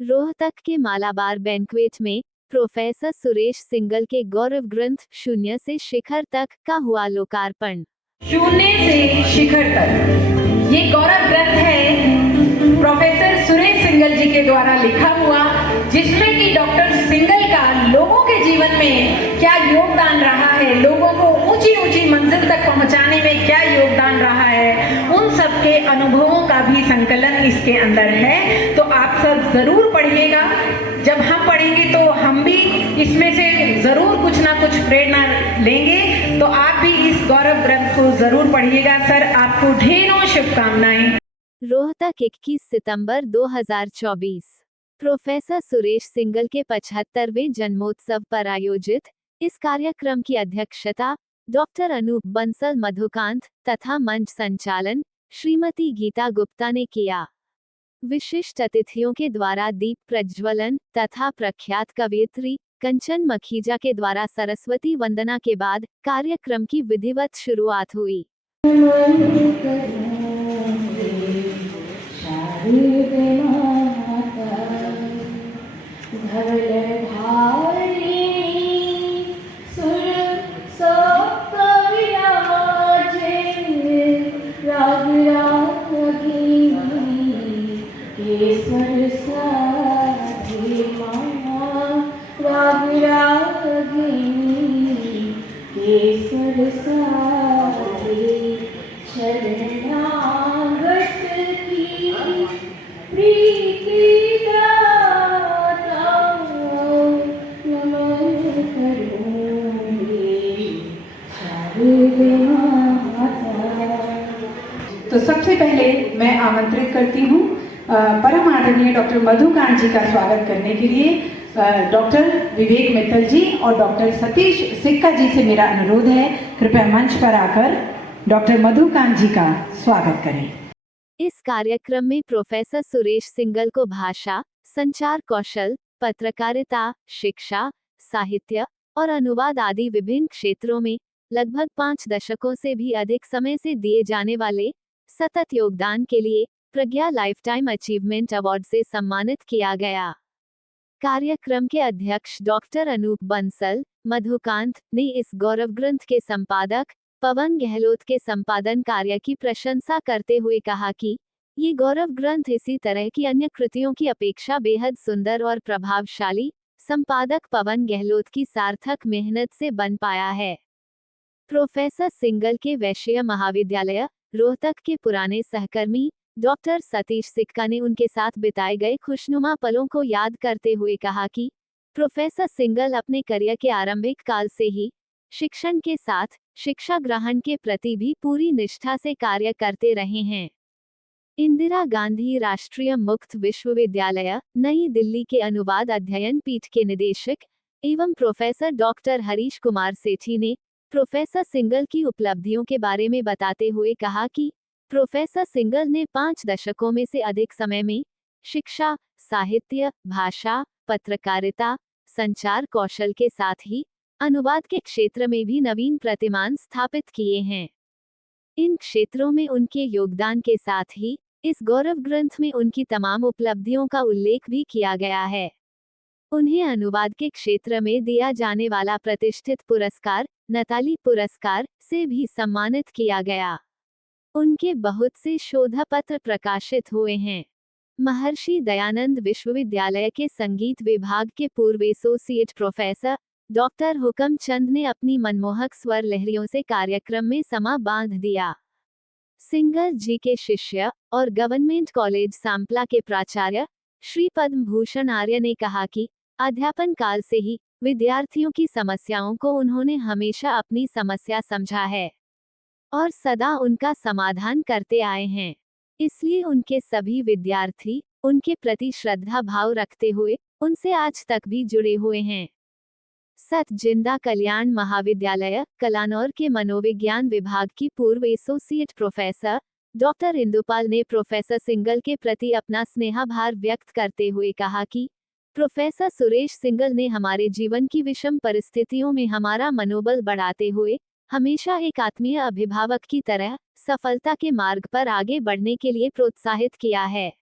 रोहतक के मालाबार बैंक्वेट में professor Suresh single के गौरव ग्रंथ शून्य से शिखर तक का हुआ लोकार्पण। शून्य से शिखर तक ये गौरव ग्रंथ है प्रोफेसर सुरेश सिंगल जी के द्वारा लिखा हुआ, जिसमें कि डॉक्टर सिंगल का लोगों के जीवन में क्या योगदान रहा है, लोगों को ऊंची ऊंची मंजिल तक पहुंचाने में क्या योगदान रहा है, उन सब के अनुभवों का भी संकलन इसके अंदर है। तो आप सब जरूर पढ़िएगा। जब हम पढ़ेंगे तो हम भी इसमें से जरूर कुछ ना कुछ प्रेरणा लेंगे। तो आप भी इस गौरव ग्रंथ को जरूर पढ़िएगा। सर, आपको ढेरों शुभकामनाएं। रोहतक 21 सितंबर 2024। प्रोफेसर सुरेश सिंगल के 75वें जन्मोत्सव पर आयोजित इस कार्यक्रम की अध्यक्षता डॉक्टर अनूप बंसल मधुकांत तथा मंच संचालन श्रीमती गीता गुप्ता ने किया। विशिष्ट अतिथियों के द्वारा दीप प्रज्वलन तथा प्रख्यात कवयित्री कंचन मखीजा के द्वारा सरस्वती वंदना के बाद कार्यक्रम की विधिवत शुरुआत हुई। तो सबसे पहले मैं आमंत्रित करती हूँ परम आदरणीय डॉक्टर मधुकांत जी का स्वागत करने के लिए डॉक्टर विवेक मित्तल जी और डॉक्टर सतीश सिक्का जी से मेरा अनुरोध है, कृपया मंच पर आकर डॉक्टर मधुकांत जी का स्वागत करें। इस कार्यक्रम में प्रोफेसर सुरेश सिंगल को भाषा, संचार कौशल, पत्रकारिता, शिक्षा, साहित्य और अनुवाद आदि विभिन्न क्षेत्रों में लगभग 5 दशकों से भी अधिक समय से दिए जाने वाले सतत योगदान के लिए प्रज्ञा लाइफटाइम अचीवमेंट अवार्ड से सम्मानित किया गया। कार्यक्रम के अध्यक्ष डॉक्टर अनूप बंसल मधुकांत ने इस गौरव ग्रंथ के संपादक पवन गहलोत के संपादन कार्य की प्रशंसा करते हुए कहा कि ये गौरव ग्रंथ इसी तरह की अन्य कृतियों की अपेक्षा बेहद सुंदर और प्रभावशाली संपादक पवन गहलोत की सार्थक मेहनत से बन पाया है। प्रोफेसर सिंगल के वैश्य महाविद्यालय रोहतक के पुराने सहकर्मी डॉक्टर सतीश सिक्का ने उनके साथ बिताए गए खुशनुमा पलों को याद करते हुए कहा कि प्रोफेसर सिंगल अपने करियर के आरंभिक काल से ही शिक्षण के साथ शिक्षा ग्रहण के प्रति भी पूरी निष्ठा से कार्य करते रहे हैं। इंदिरा गांधी राष्ट्रीय मुक्त विश्वविद्यालय नई दिल्ली के अनुवाद अध्ययन पीठ के निदेशक एवं प्रोफेसर डॉक्टर हरीश कुमार सेठी ने प्रोफेसर सिंगल की उपलब्धियों के बारे में बताते हुए कहा कि प्रोफेसर सिंगल ने 5 दशकों में से अधिक समय में शिक्षा, साहित्य, भाषा, पत्रकारिता, संचार कौशल के साथ ही अनुवाद के क्षेत्र में भी नवीन प्रतिमान स्थापित किए हैं। इन क्षेत्रों में उनके योगदान के साथ ही इस गौरव ग्रंथ में उनकी तमाम उपलब्धियों का उल्लेख भी किया गया है। उन्हें अनुवाद के क्षेत्र में दिया जाने वाला प्रतिष्ठित पुरस्कार नताली पुरस्कार से भी सम्मानित किया गया। उनके बहुत से शोधपत्र प्रकाशित हुए हैं। महर्षि दयानंद विश्वविद्यालय के संगीत विभाग के पूर्व एसोसिएट प्रोफेसर डॉक्टर हुकम चंद ने अपनी मनमोहक स्वर लहरियों से कार्यक्रम में समा बांध दिया। सिंगल जी के शिष्य और गवर्नमेंट कॉलेज सांपला के प्राचार्य श्री पद्म भूषण आर्य ने कहा कि अध्यापन काल से ही विद्यार्थियों की समस्याओं को उन्होंने हमेशा अपनी समस्या समझा है और सदा उनका समाधान करते आए हैं। इसलिए उनके सभी विद्यार्थी उनके प्रति श्रद्धा भाव रखते हुए उनसे आज तक भी जुड़े हुए हैं। सत जिंदा कल्याण महाविद्यालय कलानौर के मनोविज्ञान विभाग की पूर्व एसोसिएट प्रोफेसर डॉक्टर इंदुपाल ने प्रोफेसर सिंगल के प्रति अपना स्नेहाभार व्यक्त करते हुए कहा कि प्रोफेसर सुरेश सिंगल ने हमारे जीवन की विषम परिस्थितियों में हमारा मनोबल बढ़ाते हुए हमेशा एक आत्मीय अभिभावक की तरह सफलता के मार्ग पर आगे बढ़ने के लिए प्रोत्साहित किया है।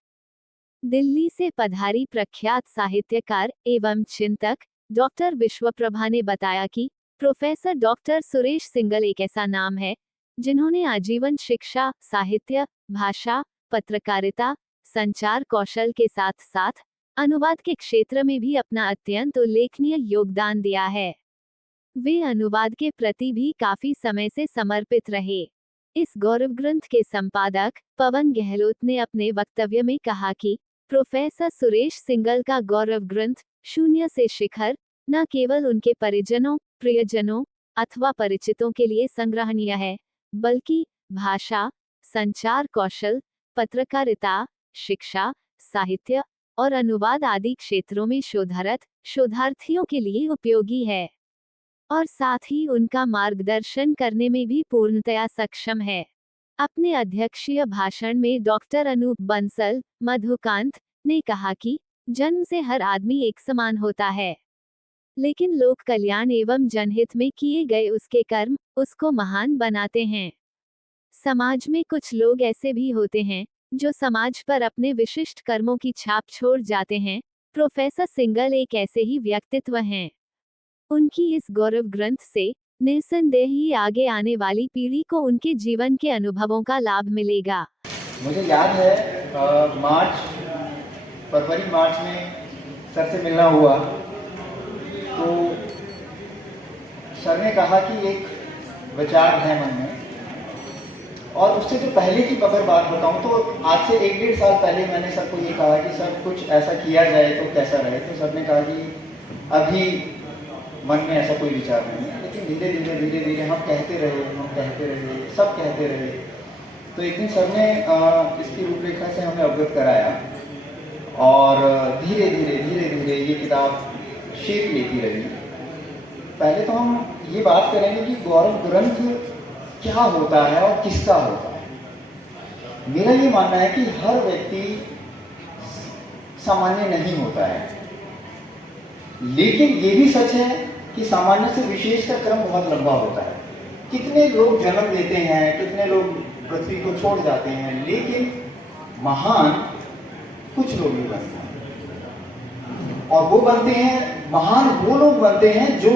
दिल्ली से पधारी प्रख्यात साहित्यकार एवं चिंतक डॉक्टर विश्वप्रभा ने बताया कि प्रोफेसर डॉक्टर सुरेश सिंगल एक ऐसा नाम है जिन्होंने आजीवन शिक्षा, साहित्य, भाषा, पत्रकारिता, संचार कौशल के साथ साथ अनुवाद के क्षेत्र में भी अपना अत्यंत उल्लेखनीय योगदान दिया है। वे अनुवाद के प्रति भी काफी समय से समर्पित रहे। इस गौरव ग्रंथ के संपादक पवन गहलोत ने अपने वक्तव्य में कहा कि प्रोफेसर सुरेश सिंगल का गौरव ग्रंथ शून्य से शिखर न केवल उनके परिजनों, प्रियजनों अथवा परिचितों के लिए संग्रहणीय है, बल्कि भाषा, संचार कौशल, पत्रकारिता, शिक्षा, साहित्य और अनुवाद आदि क्षेत्रों में शोधरत शोधार्थियों के लिए उपयोगी है और साथ ही उनका मार्गदर्शन करने में भी पूर्णतया सक्षम है। अपने अध्यक्षीय भाषण में डॉक्टर अनूप बंसल, मधुकांत ने कहा कि जन्म से हर आदमी एक समान होता है, लेकिन लोक कल्याण एवं जनहित में किए गए उसके कर्म उसको महान बनाते हैं। समाज में कुछ लोग ऐसे भी होते हैं जो समाज पर अपने विशिष्ट कर्मों की छाप छोड़ जाते हैं। प्रोफेसर सिंगल एक ऐसे ही व्यक्तित्व हैं। उनकी इस गौरव ग्रंथ से निस्संदेह ही आगे आने वाली पीढ़ी को उनके जीवन के अनुभवों का लाभ मिलेगा। मुझे याद है फरवरी मार्च में सर से मिलना हुआ तो सर ने कहा कि एक विचार है मन में, और उससे जो पहले की अगर बात बताऊं तो आज से 1-1.5 साल पहले मैंने सर को ये कहा कि सर कुछ ऐसा किया जाए तो कैसा रहे। तो सर ने कहा कि अभी मन में ऐसा कोई विचार नहीं है, लेकिन धीरे धीरे हम कहते रहे, सब कहते रहे। तो एक दिन सर ने इसकी रूपरेखा से हमें अवगत कराया और धीरे धीरे ये किताब शेप लेती रही। पहले तो हम ये बात करेंगे कि गौरव ग्रंथ क्या होता है और किसका होता है। मेरा ये मानना है कि हर व्यक्ति सामान्य नहीं होता है, लेकिन ये भी सच है कि सामान्य से विशेष का क्रम बहुत लंबा होता है। कितने लोग जन्म लेते हैं, कितने लोग पृथ्वी को छोड़ जाते हैं, लेकिन महान कुछ लोग ही बनते हैं। और वो बनते हैं, महान वो लोग बनते हैं जो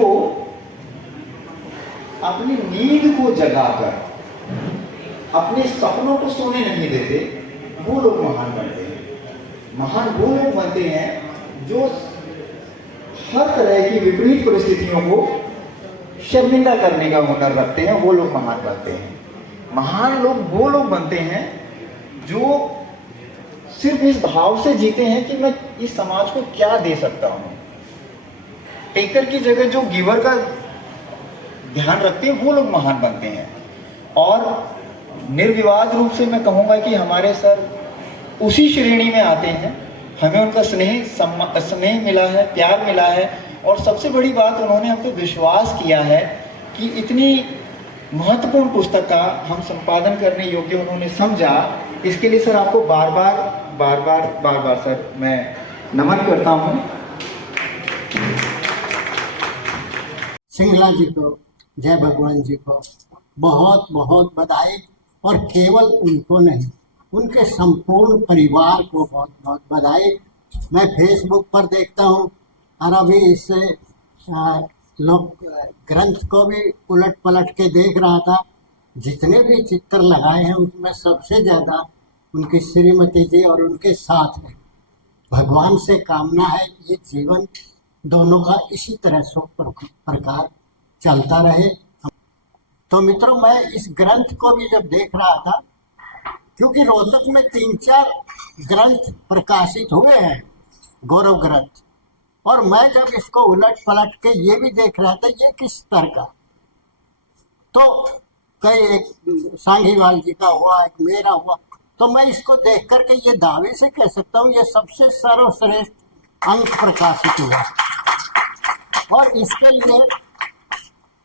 अपनी नींद को जगाकर अपने सपनों को सोने नहीं देते, वो लोग महान बनते हैं। महान वो लोग बनते हैं जो हर तरह की विपरीत परिस्थितियों को शर्मिंदा करने का हुनर रखते हैं, वो लोग महान बनते हैं। महान लोग वो लोग बनते हैं जो सिर्फ इस भाव से जीते हैं कि मैं इस समाज को क्या दे सकता हूं। टेकर की जगह जो गिवर का ध्यान रखते हैं, वो लोग महान बनते हैं। और निर्विवाद रूप से मैं कहूंगा कि हमारे सर उसी श्रेणी में आते हैं। हमें उनका स्नेह मिला है, प्यार मिला है, और सबसे बड़ी बात उन्होंने हम पे विश्वास किया है कि इतनी महत्वपूर्ण पुस्तक का हम संपादन करने योग्य उन्होंने समझा। इसके लिए सर आपको बार बार सर मैं नमन करता हूँ। सिंगला जी को, जय भगवान जी को बहुत बहुत बधाई, और केवल उनको नहीं, उनके संपूर्ण परिवार को बहुत बहुत बधाई। मैं फेसबुक पर देखता हूँ और अभी इससे लोग ग्रंथ को भी उलट पलट के देख रहा था। जितने भी चित्र लगाए हैं उसमें सबसे ज़्यादा उनकी श्रीमती जी और उनके साथ है। भगवान से कामना है ये जीवन दोनों का इसी तरह से प्रकार चलता रहे। तो मित्रों, मैं इस ग्रंथ को भी जब देख रहा था, क्योंकि रोहतक में 3-4 ग्रंथ प्रकाशित हुए हैं, गौरव ग्रंथ, और मैं जब इसको उलट पलट के ये भी देख रहा था ये किस स्तर का, तो कई एक सांघीवाल जी का हुआ, एक मेरा हुआ, तो मैं इसको देख करके ये दावे से कह सकता हूँ ये सबसे सर्वश्रेष्ठ अंक प्रकाशित हुआ। और इसके लिए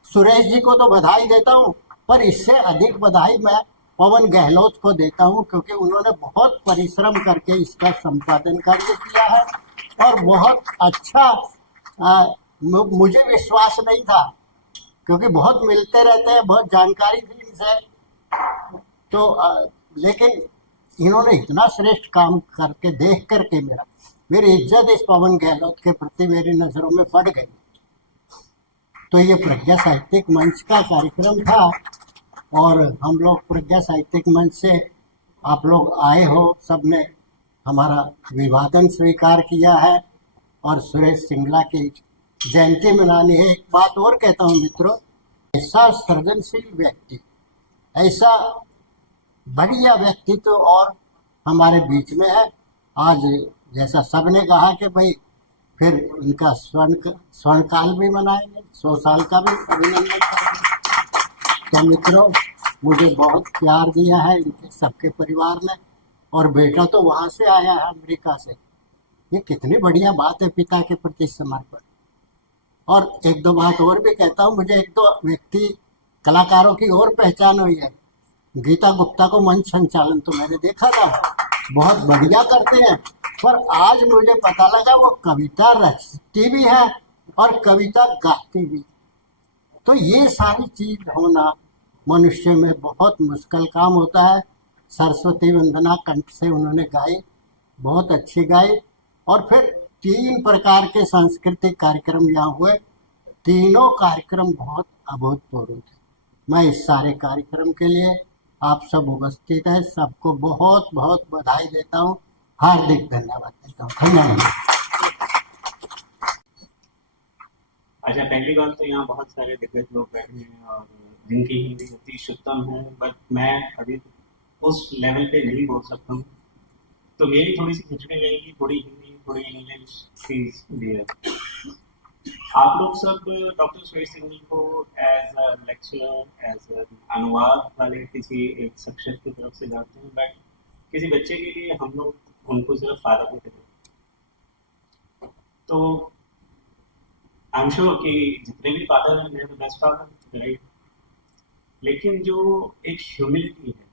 सुरेश जी को तो बधाई देता हूँ, पर इससे अधिक बधाई मैं पवन गहलोत को देता हूँ, क्योंकि उन्होंने बहुत परिश्रम करके इसका संपादन कार्य किया है और बहुत अच्छा। मुझे विश्वास नहीं था, क्योंकि बहुत मिलते रहते हैं, बहुत जानकारी थी इनसे, तो लेकिन इन्होंने इतना श्रेष्ठ काम करके देख करके मेरी इज्जत इस पवन गहलोत के प्रति मेरी नज़रों में बढ़ गई। तो ये प्रज्ञा साहित्यिक मंच का कार्यक्रम था और हम लोग प्रज्ञा साहित्यिक मंच से आप लोग आए हो, सबने हमारा अभिवादन स्वीकार किया है और सुरेश सिंगला की जयंती मनानी है। एक बात और कहता हूँ मित्रों, ऐसा सृजनशील व्यक्ति, ऐसा बढ़िया व्यक्तित्व तो और हमारे बीच में है। आज जैसा सबने कहा कि भाई फिर इनका स्वर्णकाल भी मनाएंगे, 100 साल का भी अभिनंदन करेंगे। तो मित्रों, मुझे बहुत प्यार दिया है इनके सबके परिवार ने, और बेटा तो वहाँ से आया है अमेरिका से। ये कितनी बढ़िया बात है, पिता के प्रति समर्पण। और एक दो बात और भी कहता हूँ, मुझे एक दो व्यक्ति कलाकारों की और पहचान हुई है। गीता गुप्ता को मंच संचालन तो मैंने देखा था, बहुत बढ़िया करते हैं, पर आज मुझे पता लगा वो कविता रचती भी है और कविता गाती भी। तो ये सारी चीज होना मनुष्य में बहुत मुश्किल काम होता है। सरस्वती वंदना कंठ से उन्होंने गाई, बहुत अच्छी गाई। और फिर 3 प्रकार के सांस्कृतिक कार्यक्रम यहाँ हुए, तीनों कार्यक्रम बहुत अभूतपूर्व थे। मैं इस सारे कार्यक्रम के लिए आप सब उपस्थित हैं, सबको बहुत बहुत बधाई देता हूँ, हार्दिक धन्यवाद देता हूँ। धन्यवाद। अच्छा, पहली बात तो यहाँ बहुत सारे दिग्गज लोग बैठे हैं और जिनकी हिंदी अति शुद्धम है, बट मैं अभी उस लेवल पे नहीं बोल सकता हूँ, तो मेरी थोड़ी सी खिचड़ी रहेगी, थोड़ी हिंदी थोड़ी इंग्लिश प्लीज डियर। आप लोग सब डॉक्टर सुरेश सिंगल को एज अ लेक्चरर, एज अनुवाद वाले किसी एक शिक्षक की तरफ से जानते हैं, बट किसी बच्चे के लिए हम लोग उनको सिर्फ फादर कहते हैं। तो आई एम श्योर कि जितने भी फादर हैं, द बेस्ट फादर, राइट। लेकिन जो एक ह्यूमिलिटी है,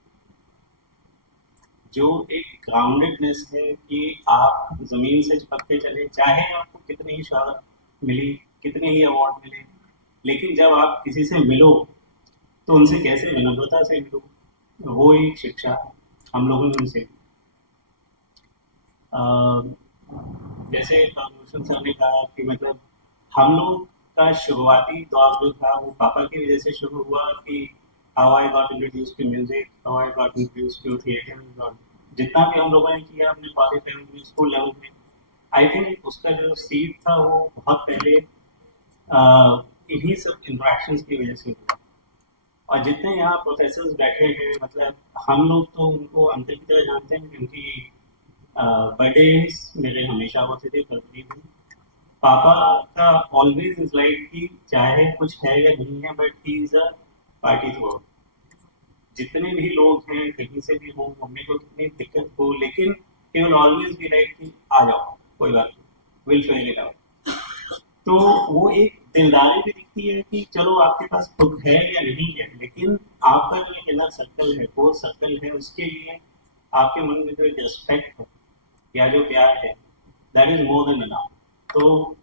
जो एक ग्राउंडेडनेस है कि आप जमीन से चिपक के चले, चाहे आपको कितनी ही शोहरत मिली, कितने ही अवार्ड मिले, लेकिन जब आप किसी से मिलो तो उनसे कैसे विनम्रता से मिलो, वो एक शिक्षा हम लोगों ने उनसे। जैसे रोशन सर ने कहा कि मतलब हम लोग का शुरुआती दौर जो था वो पापा की वजह से शुरू हुआ कि how I got introduced to music, how I got introduced to theatre, जितना भी हम लोगों ने किया अपने कॉलेज लेवल में, स्कूल लेवल में, आई थिंक उसका जो सीड था वो बहुत पहले इन्हीं सब इंटरेक्शंस की वजह से हुआ। और जितने यहाँ प्रोफेसर्स बैठे हैं, मतलब हम लोग तो उनको अंकल की तरह जानते हैं, क्योंकि बर्थडेज मेरे हमेशा होते थे फरवरी में। पापा का ऑलवेज इज लाइक कि चाहे कुछ है या नहीं है, but he is a party thrower. जितने भी लोग हैं कहीं से भी हो, मम्मी को कितनी दिक्कत हो, लेकिन he will always be like कि आ जाओ, कोई बात नहीं, विल फिगर इट आउट। तो वो एक दिलदारी भी दिखती है कि चलो आपके पास खुद है या नहीं है, लेकिन आपका जो एक इनर सर्कल है, कोर सर्कल है, उसके लिए आपके मन में जो एक रिस्पेक्ट है या जो प्यार है, that is more than enough. तो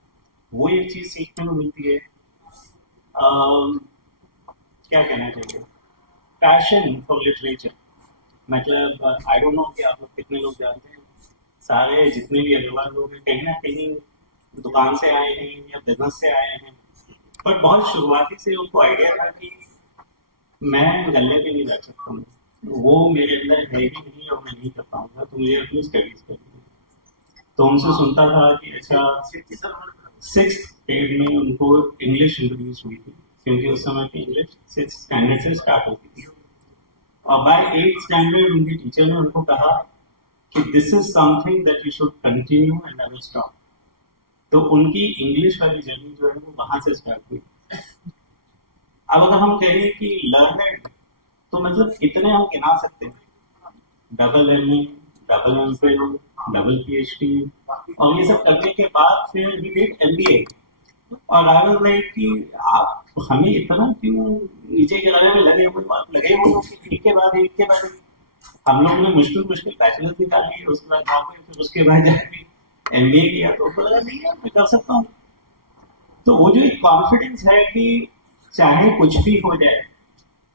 वो एक चीज सीखने को मिलती है। क्या कहना चाहिए, पैशन फॉर लिटरेचर। मतलब आई डोंट नो कि आप लोग कितने लोग जानते हैं, सारे जितने भी अग्रवाल लोग हैं कहीं ना कहीं दुकान से आए हैं या बिजनेस से आए हैं, पर बहुत शुरुआती से उनको आइडिया था कि मैं गले पे नहीं बैठ सकता हूँ, वो मेरे अंदर है ही नहीं और मैं नहीं कर पाऊंगा, तो मुझे अपनी स्टडीज करनी है। तो उनसे सुनता था कि अच्छा 6th grade में उनको इंग्लिश इंट्रोड्यूस हुई थी, क्योंकि उस समय की इंग्लिश 6th स्टैंडर्ड से स्टार्ट होती थी, और बाय 8th स्टैंडर्ड उनके टीचर ने उनको कहा कि this is something that you should continue and never stop. तो उनकी इंग्लिश वाली जर्नी जो है वो वहां से स्टार्ट हुई। अब अगर हम कहें कि लर्नड, तो मतलब इतने हम गिना सकते हैं, double MA, double MPhil, double PhD, और ये सब करने के बाद फिर ही डिड MBA। और आई वाज लाइक कि आप हमें इतना क्यों नीचे गिराने में लगे हुए हो कि एक के बाद एक हम लोग ने मुश्किल बैचलर्स निकाली, उसके बाद फिर उसके बाद जाके MBA किया, तो उसको लगा नहीं यार मैं कर सकता हूँ। तो वो जो एक कॉन्फिडेंस है कि चाहे कुछ भी हो जाए,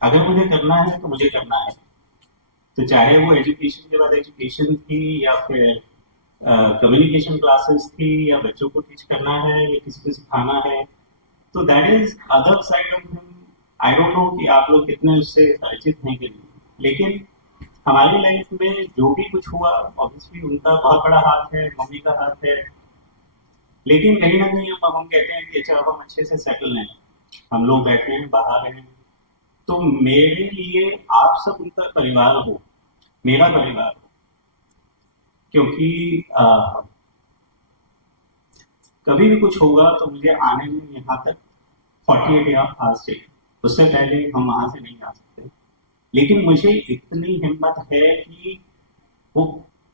अगर मुझे करना है तो मुझे करना है, तो चाहे वो एजुकेशन के बाद एजुकेशन थी या फिर कम्युनिकेशन क्लासेस थी या बच्चों को टीच करना है या किसी को सिखाना है, तो that is other side of him. I don't know कि आप लोग कितने उससे परिचित हैं कि नहीं, लेकिन हमारी लाइफ में जो भी कुछ हुआ ऑब्वियसली उनका बहुत बड़ा हाथ है, मम्मी का हाथ है, लेकिन कहीं ना कहीं अब हम कहते हैं कि अच्छा हम अच्छे से सेटल हैं, हम लोग बैठे हैं बाहर हैं, तो मेरे लिए आप सब उनका परिवार हो, मेरा परिवार हो, क्योंकि कभी भी कुछ होगा तो मुझे आने में यहाँ तक 48 आवर्स चाहिए, उससे पहले हम वहां से नहीं आ सकते। लेकिन मुझे इतनी हिम्मत है कि वो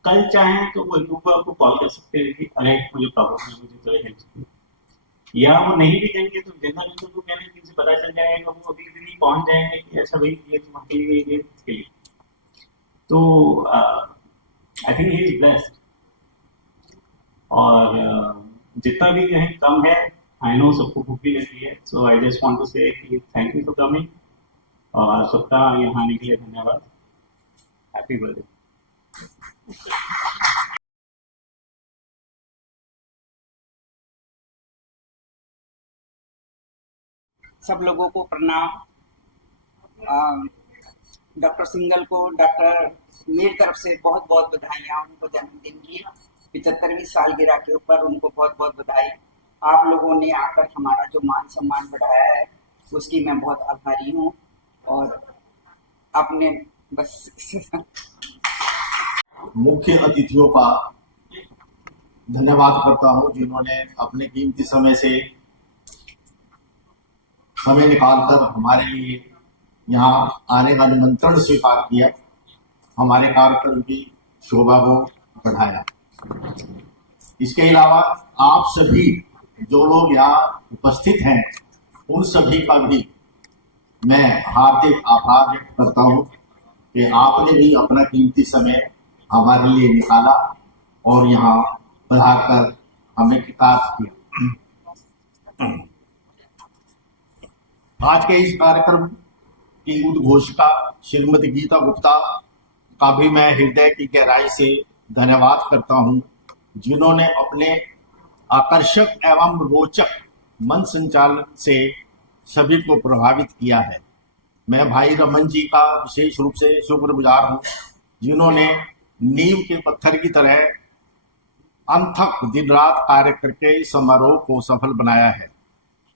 कल चाहें तो वो एक आपको कॉल कर सकते हैं कि अरे मुझे प्रॉब्लम है, मुझे तो हेल्प चाहिए, या वो नहीं भी देंगे तो जनरल इंटरव्यू कहने कि उसे पता चल जाएगा, वो अभी भी पहुंच जाएंगे कि अच्छा भाई ये तुम अकेले ये इसके लिए। तो I think he is blessed, और जितना भी कहीं कम है, आई नो सबको भूख भी लगी है, सो आई जस्ट वांट टू से थैंक यू फॉर कमिंग, और सबका यहाँ आने के लिए धन्यवाद। Happy birthday. सब लोगों को प्रणाम। डॉक्टर सिंघल को डॉक्टर मेरी तरफ से बहुत बहुत बधाइयाँ उनको जन्मदिन की 75वीं सालगिरह के ऊपर उनको बहुत बहुत बधाई। आप लोगों ने आकर हमारा जो मान सम्मान बढ़ाया है उसकी मैं बहुत आभारी हूँ, और आपने बस मुख्य अतिथियों का धन्यवाद करता हूं जिन्होंने अपने कीमती समय से समय निकालकर हमारे लिए यहाँ आने का निमंत्रण स्वीकार किया, हमारे कार्यक्रम की शोभा को बढ़ाया। इसके अलावा आप सभी जो लोग यहाँ उपस्थित हैं उन सभी का भी मैं हार्दिक आभार व्यक्त करता हूँ कि आपने भी अपना कीमती समय हमारे लिए निकाला और यहाँ पधारकर हमें कृतार्थ किया। आज के इस कार्यक्रम की उद्घोषका श्रीमती गीता गुप्ता का भी मैं हृदय की गहराई से धन्यवाद करता हूं, जिन्होंने अपने आकर्षक एवं रोचक मंच संचालन से सभी को प्रभावित किया है। मैं भाई रमन जी का विशेष रूप से शुक्रगुजार हूं, जिन्होंने नींव के पत्थर की तरह अनथक दिन रात कार्य करके इस समारोह को सफल बनाया है,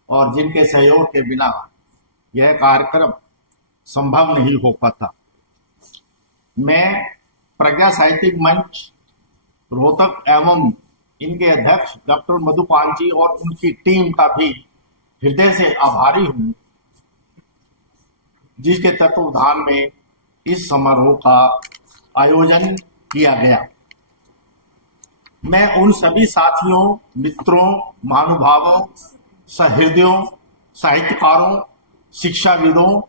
और जिनके सहयोग के बिना यह कार्यक्रम संभव नहीं हो पाता। मैं प्रज्ञा साहित्यिक मंच रोहतक एवं इनके अध्यक्ष डॉक्टर मधुपाल जी और उनकी टीम का भी हृदय से आभारी हूं, जिसके तत्वावधान में इस समारोह का आयोजन किया गया। मैं उन सभी साथियों, मित्रों, महानुभावों, सहृदयों, साहित्यकारों, शिक्षाविदों,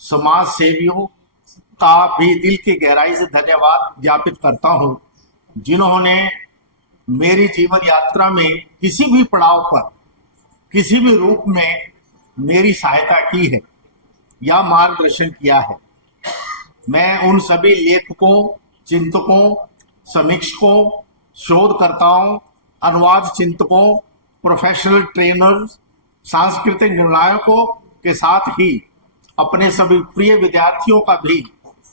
समाज सेवियों का भी दिल की गहराई से धन्यवाद ज्ञापित करता हूं, जिन्होंने मेरी जीवन यात्रा में किसी भी पड़ाव पर किसी भी रूप में मेरी सहायता की है या मार्गदर्शन किया है। मैं उन सभी लेखकों, चिंतकों, समीक्षकों, शोधकर्ताओं, अनुवाद चिंतकों, प्रोफेशनल ट्रेनर्स, सांस्कृतिक निर्णायकों के साथ ही अपने सभी प्रिय विद्यार्थियों का भी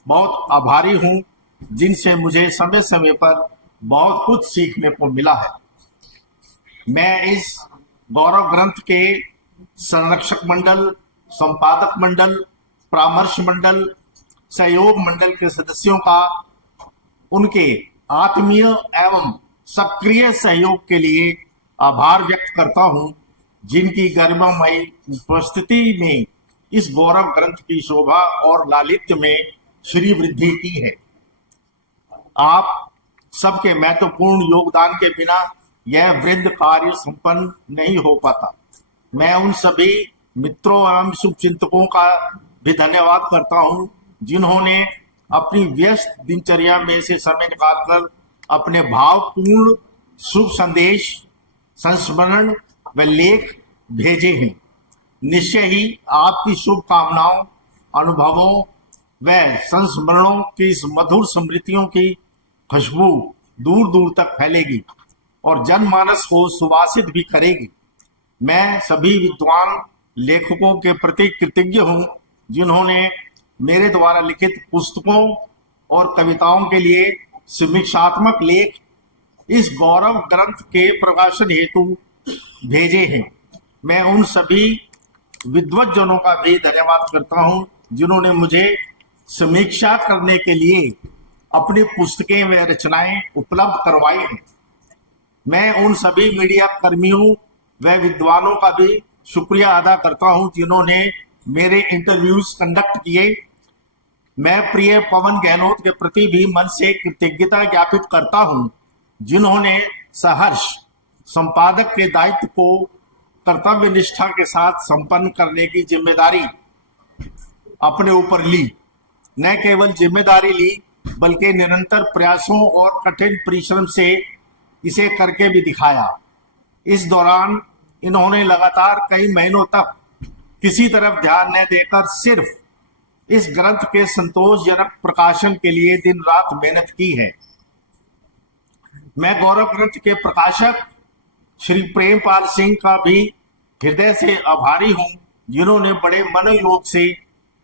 बहुत आभारी हूं, जिनसे मुझे समय समय पर बहुत कुछ सीखने को मिला है। मैं इस गौरव ग्रंथ के संरक्षक मंडल, संपादक मंडल, परामर्श मंडल, सहयोग मंडल के सदस्यों का उनके आत्मीय एवं सक्रिय सहयोग के लिए आभार व्यक्त करता हूं, जिनकी गरिमामयी उपस्थिति ने इस गौरव ग्रंथ की शोभा और लालित्य में श्री वृद्धि की है। आप सबके महत्वपूर्ण योगदान के बिना यह वृद्ध कार्य संपन्न नहीं हो पाता। मैं उन सभी मित्रों एवं शुभचिंतकों का भी धन्यवाद करता हूं, जिन्होंने अपनी व्यस्त दिनचर्या में से समय निकालकर अपने भावपूर्ण शुभ संदेश, संस्मरण व लेख भेजे हैं। निश्चय ही आपकी शुभकामनाओं, अनुभवों व संस्मरणों की इस मधुर स्मृतियों की खुशबू दूर दूर तक फैलेगी और जनमानस को सुवासित भी करेगी। मैं सभी विद्वान लेखकों के प्रति कृतज्ञ हूँ जिन्होंने मेरे द्वारा लिखित पुस्तकों और कविताओं के लिए समीक्षात्मक लेख इस गौरव ग्रंथ के प्रकाशन हेतु भेजे हैं। मैं उन सभी विद्वज्जनों का भी धन्यवाद करता हूं जिन्होंने मुझे समीक्षा करने के लिए अपनी पुस्तकें व रचनाएं उपलब्ध करवाई हैं। मैं उन सभी मीडिया कर्मियों व विद्वानों का भी शुक्रिया अदा करता हूं जिन्होंने मेरे इंटरव्यूज कंडक्ट किए। मैं प्रिय पवन गहलोत के प्रति भी मन से कृतज्ञता ज्ञापित करता हूं जिन्होंने सहर्ष संपादक के दायित्व को कर्तव्य निष्ठा के साथ संपन्न करने की जिम्मेदारी अपने ऊपर ली। न केवल जिम्मेदारी ली बल्कि निरंतर प्रयासों और कठिन परिश्रम से इसे करके भी दिखाया। इस दौरान इन्होंने लगातार कई महीनों तक किसी तरफ ध्यान न देकर सिर्फ इस ग्रंथ के संतोषजनक प्रकाशन के लिए दिन रात मेहनत की है। मैं गौरव ग्रंथ के प्रकाशक श्री प्रेमपाल सिंह का भी हृदय से आभारी हूं जिन्होंने बड़े मनोयोग से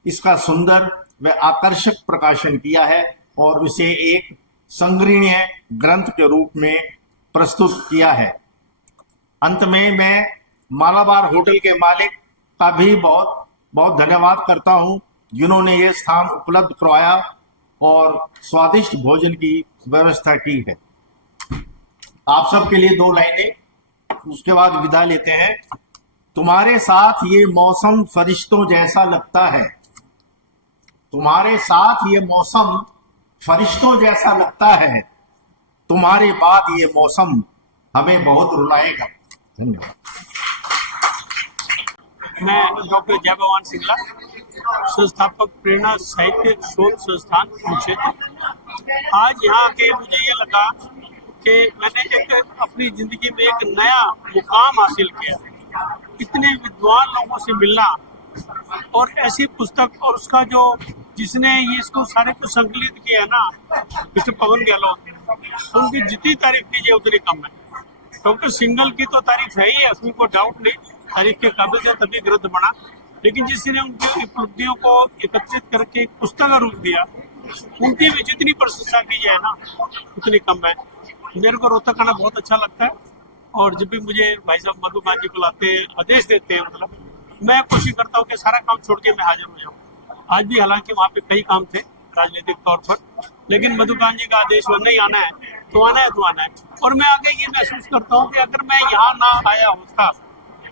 इसका सुंदर व आकर्षक प्रकाशन किया है और इसे एक संग्रहणीय ग्रंथ के रूप में प्रस्तुत किया है। अंत में मैं मालाबार होटल के मालिक का भी बहुत बहुत धन्यवाद करता हूं जिन्होंने ये स्थान उपलब्ध करवाया और स्वादिष्ट भोजन की व्यवस्था की है। आप सबके लिए 2 लाइनें, उसके बाद विदा लेते हैं। तुम्हारे साथ ये मौसम फरिश्तों जैसा लगता है, तुम्हारे साथ ये मौसम फरिश्तों जैसा लगता है, तुम्हारे बाद ये मौसम हमें बहुत रुलाएगा। धन्यवाद। मैं डॉक्टर जय भगवान सिंगला, संस्थापक प्रेरणा साहित्य शोध संस्थान कुरुक्षेत्र। आज यहाँ के मुझे ये लगा कि मैंने एक अपनी जिंदगी में एक नया मुकाम हासिल किया। इतने विद्वान लोगों से मिलना और ऐसी पुस्तक और उसका जो जिसने ये इसको सारे को संकलित किया है ना, मिस्टर पवन गहलोत, उनकी जितनी तारीफ कीजिए उतनी कम है। डॉक्टर सिंगल की तो तारीफ है ही, उसमें कोई डाउट नहीं, तारीफ के काबिल से तभी ग्रंथ बना। लेकिन जिसने उनकी उपलब्धियों को एकत्रित करके एक पुस्तक का रूप दिया, उनकी भी जितनी प्रशंसा की जाए ना उतनी कम है। मेरे को रोहतक आना बहुत अच्छा लगता है और जब भी मुझे भाई साहब मधु मान जी बुलाते हैं, आदेश देते हैं, मतलब मैं कोशिश करता हूँ कि सारा काम छोड़ के मैं हाजिर हो जाऊँ। आज भी हालांकि वहाँ पे कई काम थे राजनीतिक तौर पर, लेकिन मधुकांत जी का आदेश वो नहीं आना है तो आना है तो आना है। और मैं आगे ये महसूस करता हूँ कि अगर मैं यहाँ ना आया होता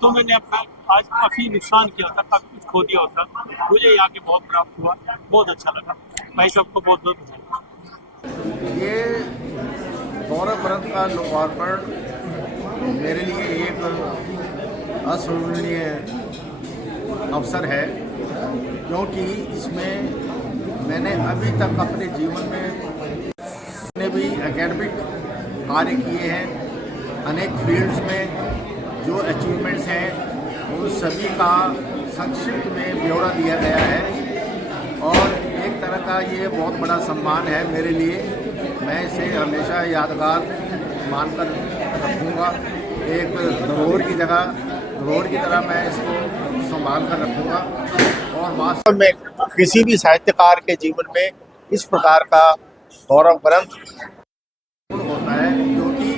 तो मैंने अपना आज काफ़ी नुकसान किया होता, काफ़ी कुछ खो दिया होता। मुझे यहाँ के बहुत प्राप्त हुआ, बहुत अच्छा लगा। भाई साहब को बहुत बहुत धन्यवाद। ये गौरव ग्रंथ का लोकार्पण मेरे लिए एक अस्मरणीय अवसर है, क्योंकि इसमें मैंने अभी तक अपने जीवन में जितने भी एकेडमिक कार्य किए हैं, अनेक फील्ड्स में जो अचीवमेंट्स हैं उन सभी का संक्षिप्त में ब्यौरा दिया गया है और एक तरह का ये बहुत बड़ा सम्मान है मेरे लिए। मैं इसे हमेशा यादगार मानकर रखूँगा, एक धरोहर की तरह मैं इसको संभाल कर रखूँगा। और वास्तव में किसी भी साहित्यकार के जीवन में इस प्रकार का गौरव ग्रंथ होता है, क्योंकि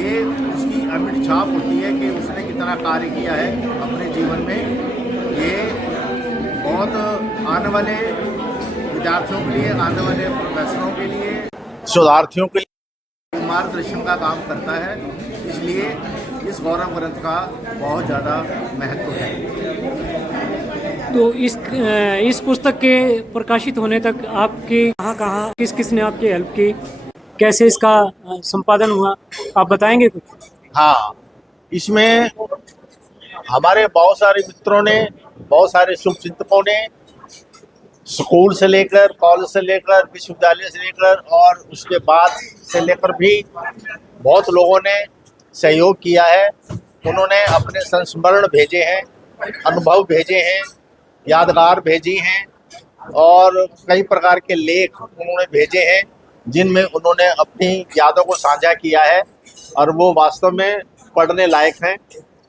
ये उसकी अमिट छाप होती है कि उसने कितना कार्य किया है अपने जीवन में। ये बहुत आने वाले विद्यार्थियों के लिए, आने वाले प्रोफेसरों के लिए, शोधार्थियों के लिए मार्गदर्शन का काम करता है। इसलिए इस गौरव ग्रंथ का बहुत ज़्यादा महत्व है। तो इस पुस्तक के प्रकाशित होने तक आपके कहाँ किस-किसने आपकी हेल्प की, कैसे इसका संपादन हुआ, आप बताएंगे कुछ? हाँ, इसमें हमारे बहुत सारे मित्रों ने, बहुत सारे शुभचिंतकों ने स्कूल से लेकर, कॉलेज से लेकर, विश्वविद्यालय से लेकर और उसके बाद से लेकर भी बहुत लोगों ने सहयोग किया है। उन्होंने अपने संस्मरण भेजे हैं, अनुभव भेजे हैं, यादगार भेजी हैं और कई प्रकार के लेख उन्होंने भेजे हैं जिनमें उन्होंने अपनी यादों को साझा किया है और वो वास्तव में पढ़ने लायक हैं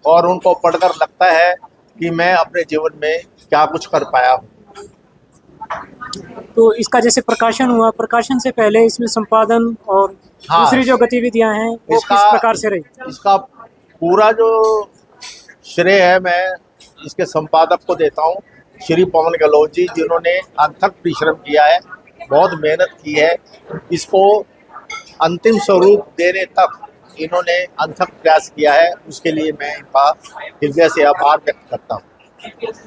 और उनको पढ़कर लगता है कि मैं अपने जीवन में क्या कुछ कर पाया हूँ। तो इसका जैसे प्रकाशन हुआ, प्रकाशन से पहले इसमें संपादन और हाँ, दूसरी जो गतिविधियां हैं वो किस प्रकार से रही? इसका पूरा जो श्रेय है मैं इसके संपादक को देता हूँ, श्री पवन गहलोत जी, जिन्होंने अथक परिश्रम किया है, बहुत मेहनत की है, इसको अंतिम स्वरूप देने तक इन्होंने अथक प्रयास किया है। उसके लिए मैं इनका हृदय से आभार व्यक्त करता हूँ।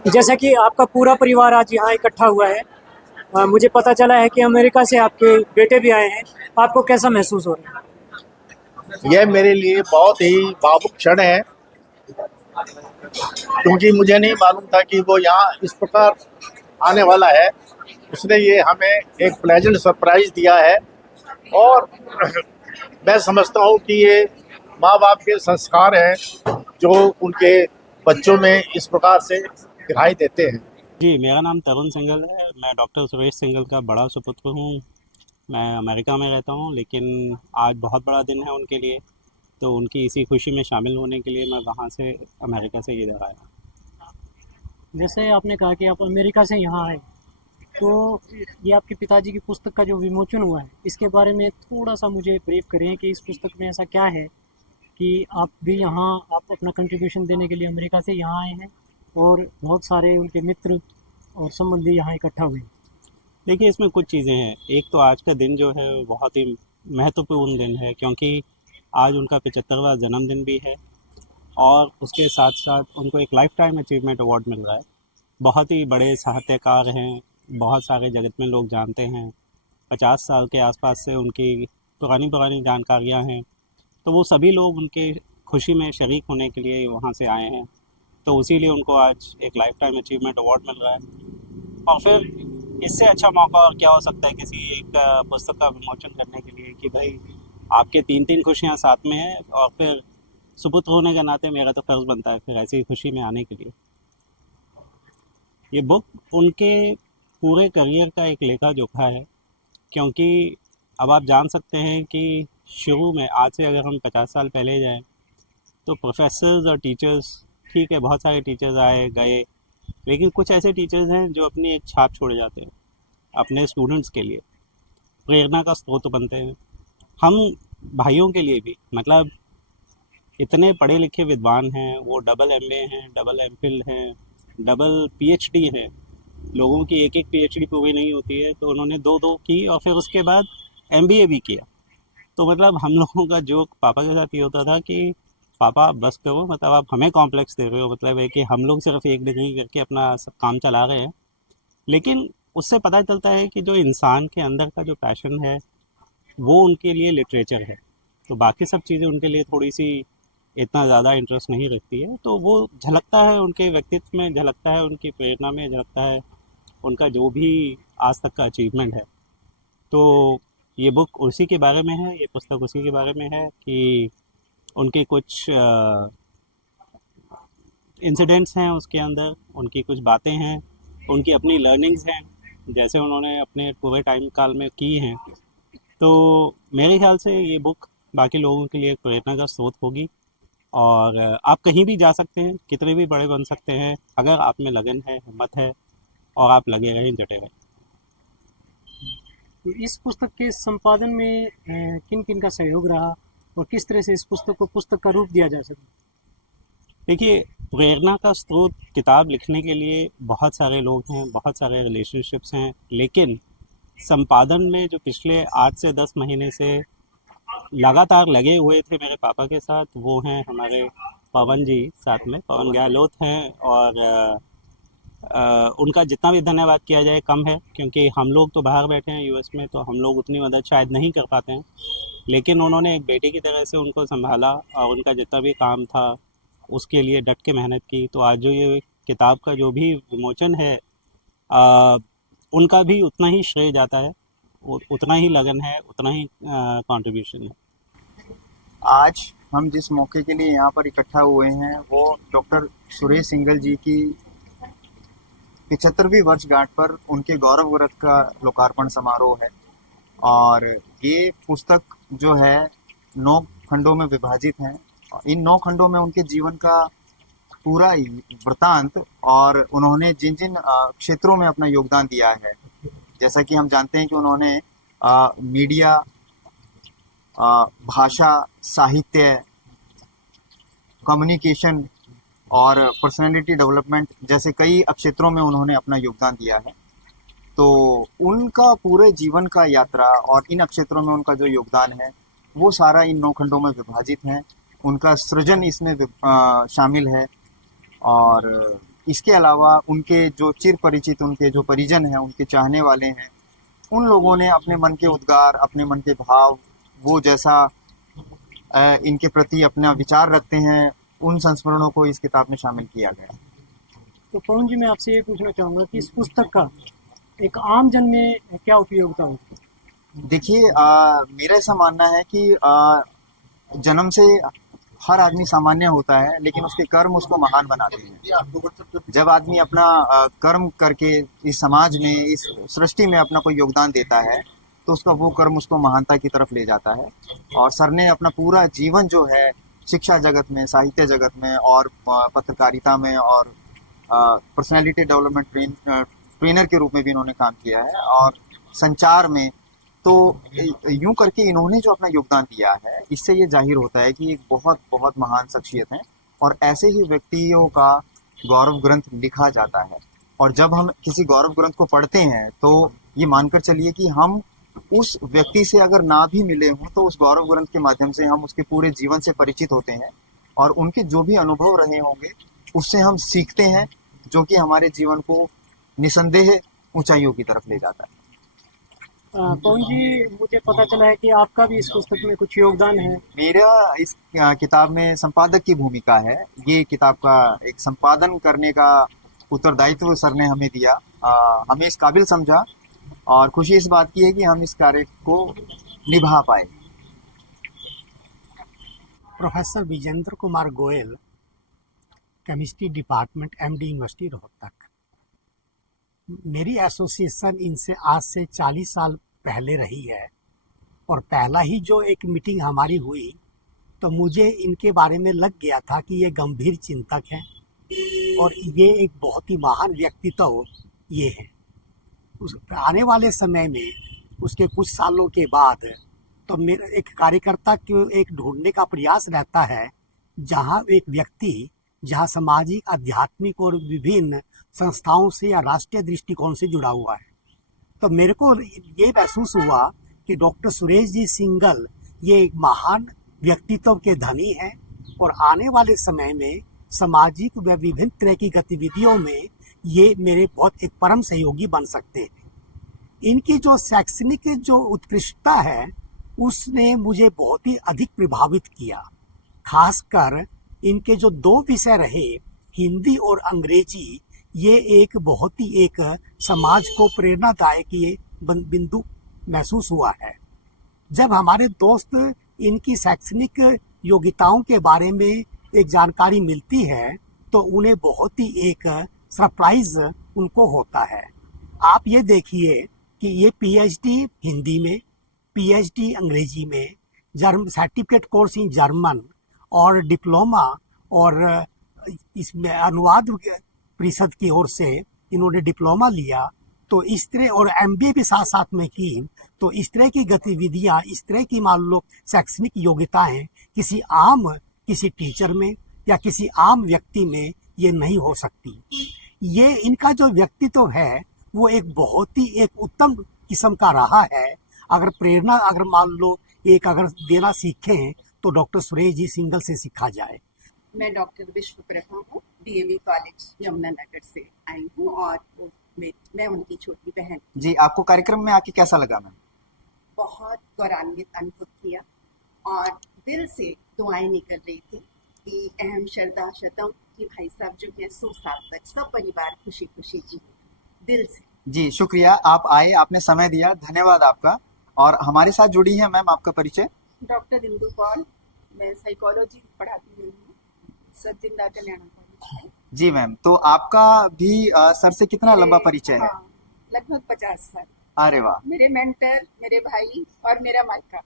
जैसा कि आपका पूरा परिवार आज यहाँ इकट्ठा हुआ है, मुझे पता चला है कि अमेरिका से आपके बेटे भी आए हैं, आपको कैसा महसूस हो रहा है? यह मेरे लिए बहुत ही भावुक क्षण है, क्योंकि मुझे नहीं मालूम था कि वो यहाँ इस प्रकार आने वाला है। उसने ये हमें एक प्लेजेंट सरप्राइज दिया है और मैं समझता हूँ कि ये माँ बाप के संस्कार हैं जो उनके बच्चों में इस प्रकार से दिखाई देते हैं। जी, मेरा नाम तरुण सिंघल है। मैं डॉक्टर सुरेश सिंघल का बड़ा सुपुत्र हूँ। मैं अमेरिका में रहता हूँ, लेकिन आज बहुत बड़ा दिन है उनके लिए, तो उनकी इसी खुशी में शामिल होने के लिए मैं वहाँ से अमेरिका से इधर आया। जैसे आपने कहा कि आप अमेरिका से यहाँ आए, तो ये आपके पिताजी की पुस्तक का जो विमोचन हुआ है, इसके बारे में थोड़ा सा मुझे ब्रीफ करें कि इस पुस्तक में ऐसा क्या है कि आप भी यहाँ आप अपना कंट्रीब्यूशन देने के लिए अमेरिका से यहाँ आए हैं और बहुत सारे उनके मित्र और संबंधी यहाँ इकट्ठा हुए। देखिए, इसमें कुछ चीज़ें हैं। एक तो आज का दिन जो है वो बहुत ही महत्वपूर्ण दिन है, क्योंकि आज उनका 75वां जन्मदिन भी है और उसके साथ साथ उनको एक लाइफ टाइम अचीवमेंट अवार्ड मिल रहा है। बहुत ही बड़े साहित्यकार हैं, बहुत सारे जगत में लोग जानते हैं। 50 साल के आसपास से उनकी पुरानी जानकारियाँ हैं, तो वो सभी लोग उनके खुशी में शरीक होने के लिए वहाँ से आए हैं। तो इसीलिए उनको आज एक लाइफ टाइम अचीवमेंट अवार्ड मिल रहा है। और फिर इससे अच्छा मौका और क्या हो सकता है किसी एक पुस्तक का विमोचन करने के लिए कि भाई आपके 3 खुशियाँ साथ में हैं, और फिर सुपुत्र होने के नाते मेरा तो फ़र्ज़ बनता है फिर ऐसी खुशी में आने के लिए। ये बुक उनके पूरे करियर का एक लेखा जोखा है, क्योंकि अब आप जान सकते हैं कि शुरू में आज से अगर हम 50 साल पहले जाएं तो प्रोफेसर्स और टीचर्स, ठीक है, बहुत सारे टीचर्स आए गए, लेकिन कुछ ऐसे टीचर्स हैं जो अपनी एक छाप छोड़ जाते हैं अपने स्टूडेंट्स के लिए, प्रेरणा का स्रोत बनते हैं। हम भाइयों के लिए भी, मतलब इतने पढ़े लिखे विद्वान हैं, वो डबल MA हैं, डबल MPhil हैं, डबल PhD हैं। लोगों की एक PhD पूरी नहीं होती है, तो उन्होंने 2 की और फिर उसके बाद MBA भी किया। तो मतलब हम लोगों का जोक पापा के साथ ये होता था कि पापा बस करो, मतलब आप हमें कॉम्प्लेक्स दे रहे हो, मतलब है कि हम लोग सिर्फ एक डिग्री करके अपना सब काम चला रहे हैं। लेकिन उससे पता चलता है कि जो इंसान के अंदर का जो पैशन है वो उनके लिए लिटरेचर है, तो बाकी सब चीज़ें उनके लिए थोड़ी सी इतना ज़्यादा इंटरेस्ट नहीं रखती है। तो वो झलकता है उनके व्यक्तित्व में, झलकता है उनकी प्रेरणा में, झलकता है उनका जो भी आज तक का अचीवमेंट है। तो ये बुक उसी के बारे में है, ये पुस्तक उसी के बारे में है कि उनके कुछ इंसिडेंट्स हैं उसके अंदर, उनकी कुछ बातें हैं, उनकी अपनी लर्निंग्स हैं, जैसे उन्होंने अपने पूरे टाइम काल में की हैं। तो मेरे ख्याल से ये बुक बाकी लोगों के लिए एक प्रेरणा का स्रोत होगी। और आप कहीं भी जा सकते हैं, कितने भी बड़े बन सकते हैं, अगर आप में लगन है, हिम्मत है और आप लगे रहें, डटे रहें। तो इस पुस्तक के संपादन में किन किन का सहयोग रहा और किस तरह से इस पुस्तक को पुस्तक का रूप दिया जा सके? देखिए, प्रेरणा का स्रोत किताब लिखने के लिए बहुत सारे लोग हैं, बहुत सारे रिलेशनशिप्स हैं, लेकिन संपादन में जो पिछले 8 से 10 महीने से लगातार लगे हुए थे मेरे पापा के साथ, वो हैं हमारे पवन जी, साथ में पवन गहलोत हैं। और उनका जितना भी धन्यवाद किया जाए कम है, क्योंकि हम लोग तो बाहर बैठे हैं US में, तो हम लोग उतनी मदद शायद नहीं कर पाते हैं, लेकिन उन्होंने एक बेटे की तरह से उनको संभाला और उनका जितना भी काम था उसके लिए डट के मेहनत की। तो आज जो ये किताब का जो भी विमोचन है, उनका भी उतना ही श्रेय जाता है, उतना ही लगन है, उतना ही कंट्रीब्यूशन है। आज हम जिस मौके के लिए यहाँ पर इकट्ठा हुए हैं वो डॉक्टर सुरेश सिंघल जी की 75वीं वर्षगांठ पर उनके गौरव ग्रंथ का लोकार्पण समारोह है। और ये पुस्तक जो है 9 खंडों में विभाजित है। इन 9 खंडों में उनके जीवन का पूरा वृतांत और उन्होंने जिन जिन क्षेत्रों में अपना योगदान दिया है, जैसा कि हम जानते हैं कि उन्होंने मीडिया, भाषा, साहित्य, कम्युनिकेशन और पर्सनालिटी डेवलपमेंट जैसे कई क्षेत्रों में उन्होंने अपना योगदान दिया है। तो उनका पूरे जीवन का यात्रा और इन क्षेत्रों में उनका जो योगदान है वो सारा इन 9 खंडों में विभाजित है। उनका सृजन इसमें शामिल है। और इसके अलावा उनके जो चिर परिचित, उनके जो परिजन हैं, उनके चाहने वाले हैं, उन लोगों ने अपने मन के उद्गार, अपने मन के भाव, वो जैसा इनके प्रति अपना विचार रखते हैं, उन संस्मरणों को इस किताब में शामिल किया गया। तो पवन जी, मैं आपसे ये पूछना चाहूँगा कि इस पुस्तक का एक आम जन में क्या उपयोगिता होती है? देखिए, मेरा ऐसा मानना है कि जन्म से हर आदमी सामान्य होता है, लेकिन उसके कर्म उसको महान बनाते हैं। जब आदमी अपना कर्म करके इस समाज में, इस सृष्टि में अपना कोई योगदान देता है, तो उसका वो कर्म उसको महानता की तरफ ले जाता है। और सर ने अपना पूरा जीवन जो है शिक्षा जगत में, साहित्य जगत में और पत्रकारिता में और पर्सनालिटी डेवलपमेंट ट्रेनर के रूप में भी इन्होंने काम किया है और संचार में। तो यूं करके इन्होंने जो अपना योगदान दिया है, इससे ये जाहिर होता है कि एक बहुत बहुत महान शख्सियत है और ऐसे ही व्यक्तियों का गौरव ग्रंथ लिखा जाता है। और जब हम किसी गौरव ग्रंथ को पढ़ते हैं तो ये मानकर चलिए कि हम उस व्यक्ति से अगर ना भी मिले हों तो उस गौरव ग्रंथ के माध्यम से हम उसके पूरे जीवन से परिचित होते हैं और उनके जो भी अनुभव रहे होंगे उससे हम सीखते हैं, जो कि हमारे जीवन को निसंदेह ऊंचाइयों की तरफ ले जाता है। पवन जी, मुझे पता चला है कि आपका भी इस पुस्तक में कुछ योगदान है। मेरा इस किताब में संपादक की भूमिका है। ये किताब का एक संपादन करने का उत्तरदायित्व सर ने हमें दिया। हमें इस काबिल समझा और खुशी इस बात की है कि हम इस कार्य को निभा पाए। Professor Vijendra Kumar Goyal, chemistry department, MD university Rohtak. मेरी एसोसिएशन इनसे आज से 40 साल पहले रही है और पहला ही जो एक मीटिंग हमारी हुई तो मुझे इनके बारे में लग गया था कि ये गंभीर चिंतक हैं और ये एक बहुत ही महान व्यक्तित्व ये है। उस आने वाले समय में, उसके कुछ सालों के बाद, तो मेरा एक कार्यकर्ता को एक ढूंढने का प्रयास रहता है जहाँ एक व्यक्ति, जहाँ सामाजिक, आध्यात्मिक और विभिन्न संस्थाओं से या राष्ट्रीय दृष्टिकोण से जुड़ा हुआ है। तो मेरे को ये महसूस हुआ कि डॉक्टर सुरेश जी सिंगल ये एक महान व्यक्तित्व के धनी हैं और आने वाले समय में सामाजिक व विभिन्न तरह की गतिविधियों में ये मेरे बहुत एक परम सहयोगी बन सकते हैं। इनकी जो शैक्षणिक जो उत्कृष्टता है उसने मुझे बहुत ही अधिक प्रभावित किया। खासकर इनके जो 2 विषय रहे, हिंदी और अंग्रेजी, ये एक बहुत ही एक समाज को प्रेरणादायक ये बिंदु महसूस हुआ है। जब हमारे दोस्त इनकी शैक्षणिक योग्यताओं के बारे में एक जानकारी मिलती है तो उन्हें बहुत ही एक सरप्राइज उनको होता है। आप ये देखिए कि ये PhD हिंदी में, PhD अंग्रेजी में, सर्टिफिकेट कोर्स इन जर्मन और डिप्लोमा और इसमें अनुवाद परिषद की ओर से इन्होंने डिप्लोमा लिया। तो इस तरह और MBA भी साथ साथ में की। तो इस तरह की गतिविधियां, इस तरह की मान लो शैक्षणिक योग्यताएं किसी टीचर में या किसी आम व्यक्ति में ये नहीं हो सकती। ये इनका जो व्यक्तित्व है वो एक बहुत ही एक उत्तम किस्म का रहा है। अगर प्रेरणा अगर मान लो एक अगर देना सीखें तो डॉक्टर सुरेश जी सिंगल से सीखा जाए। मैं डॉक्टर विश्वप्रभा हूँ, DAV कॉलेज यमुनानगर से आई हूँ और मैं उनकी छोटी बहन। जी, आपको कार्यक्रम में आके कैसा लगा मैम? बहुत गौरवान्वित अनुभव किया और दिल से दुआएं निकल रही थी कि अहम श्रद्धा शतम कि भाई साहब जो है 100 साल तक सब परिवार खुशी खुशी जी, दिल से। जी, शुक्रिया, आप आए, आपने समय दिया, धन्यवाद आपका। और हमारे साथ जुड़ी है मैम, आपका परिचय? डॉक्टर इंदु पॉल, मैं साइकोलॉजी पढ़ाती हुई हूँ, सब जिंदा कल्याण कॉलेज में। जी मैम, तो आपका भी सर से कितना लंबा परिचय है? हाँ, लगभग 50 साल। अरे वाह। मेरे मेंटर, मेरे भाई और मेरा मायका।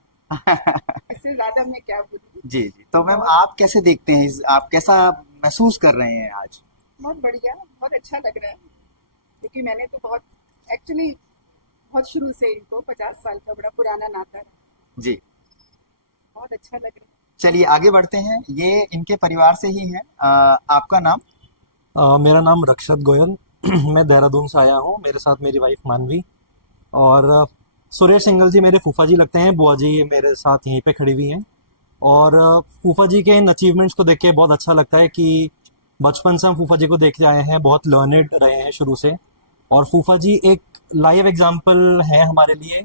इससे ज्यादा मैं क्या बोलूं। जी जी, तो मैम आप कैसे देखते हैं, आप कैसा महसूस कर रहे हैं आज? बहुत बढ़िया, बहुत अच्छा लग रहा है, क्योंकि मैंने तो बहुत शुरू से इनको 50 साल का बड़ा पुराना नाता है जी। बहुत अच्छा लग रहा है। चलिए आगे बढ़ते हैं, ये इनके परिवार से ही है। आपका नाम? मेरा नाम रक्षत गोयल मैं देहरादून से आया हूँ, मेरे साथ मेरी वाइफ मानवी और सुरेश सिंगल जी मेरे फूफा जी लगते हैं। बुआ जी मेरे साथ यहीं पे खड़ी हुई हैं और फूफा जी के इन अचीवमेंट्स को देख के बहुत अच्छा लगता है कि बचपन से हम फूफा जी को देखते आए हैं, बहुत लर्नेड रहे हैं शुरू से, और फूफा जी एक लाइव एग्जाम्पल है हमारे लिए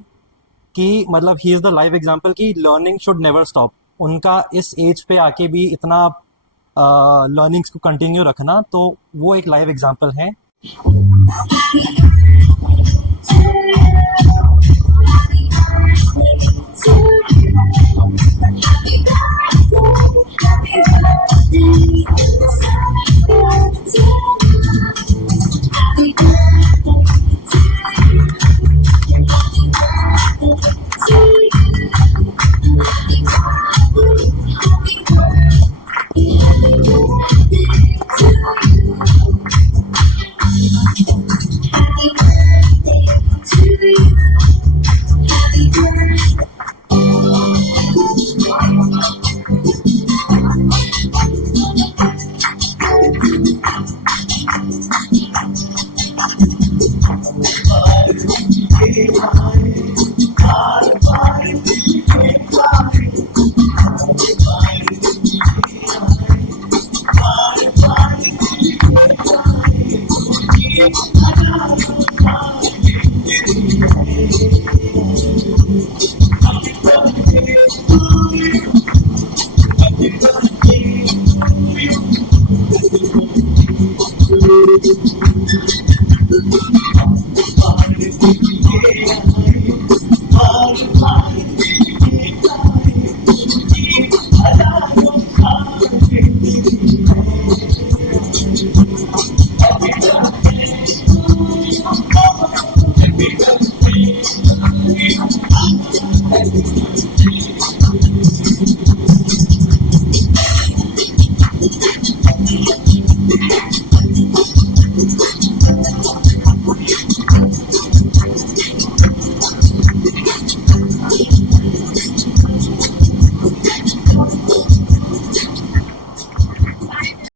कि मतलब he is the live example कि लर्निंग शुड नेवर स्टॉप। उनका इस एज पे आके भी इतना लर्निंग्स को कंटिन्यू रखना, तो वो एक लाइव एग्जाम्पल है।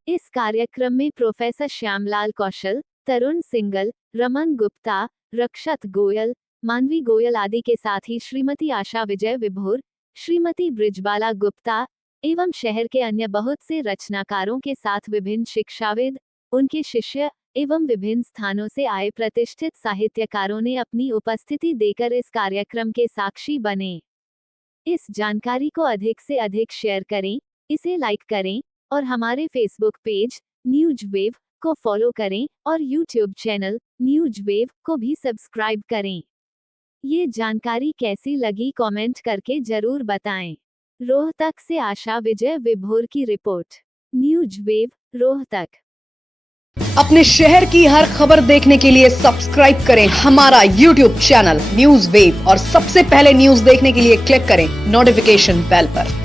इस कार्यक्रम में प्रोफेसर श्यामलाल कौशल, तरुण सिंगल, रमन गुप्ता, रक्षत गोयल, मानवी गोयल आदि के साथ ही श्रीमती आशा विजय विभोर, श्रीमती ब्रिजबाला गुप्ता एवं शहर के अन्य बहुत से रचनाकारों के साथ विभिन्न शिक्षाविद, उनके शिष्य एवं विभिन्न स्थानों से आए प्रतिष्ठित साहित्यकारों ने अपनी उपस्थिति देकर इस कार्यक्रम के साक्षी बने। इस जानकारी को अधिक से अधिक शेयर करें, इसे लाइक करें और हमारे फेसबुक पेज न्यूज वेव को फॉलो करें और यूट्यूब चैनल न्यूज वेव को भी सब्सक्राइब करें। ये जानकारी कैसी लगी कमेंट करके जरूर बताएं। रोहतक से आशा विजय विभोर की रिपोर्ट, न्यूज वेव रोहतक। अपने शहर की हर खबर देखने के लिए सब्सक्राइब करें हमारा YouTube चैनल न्यूज वेव और सबसे पहले न्यूज देखने के लिए क्लिक करें नोटिफिकेशन बेल पर।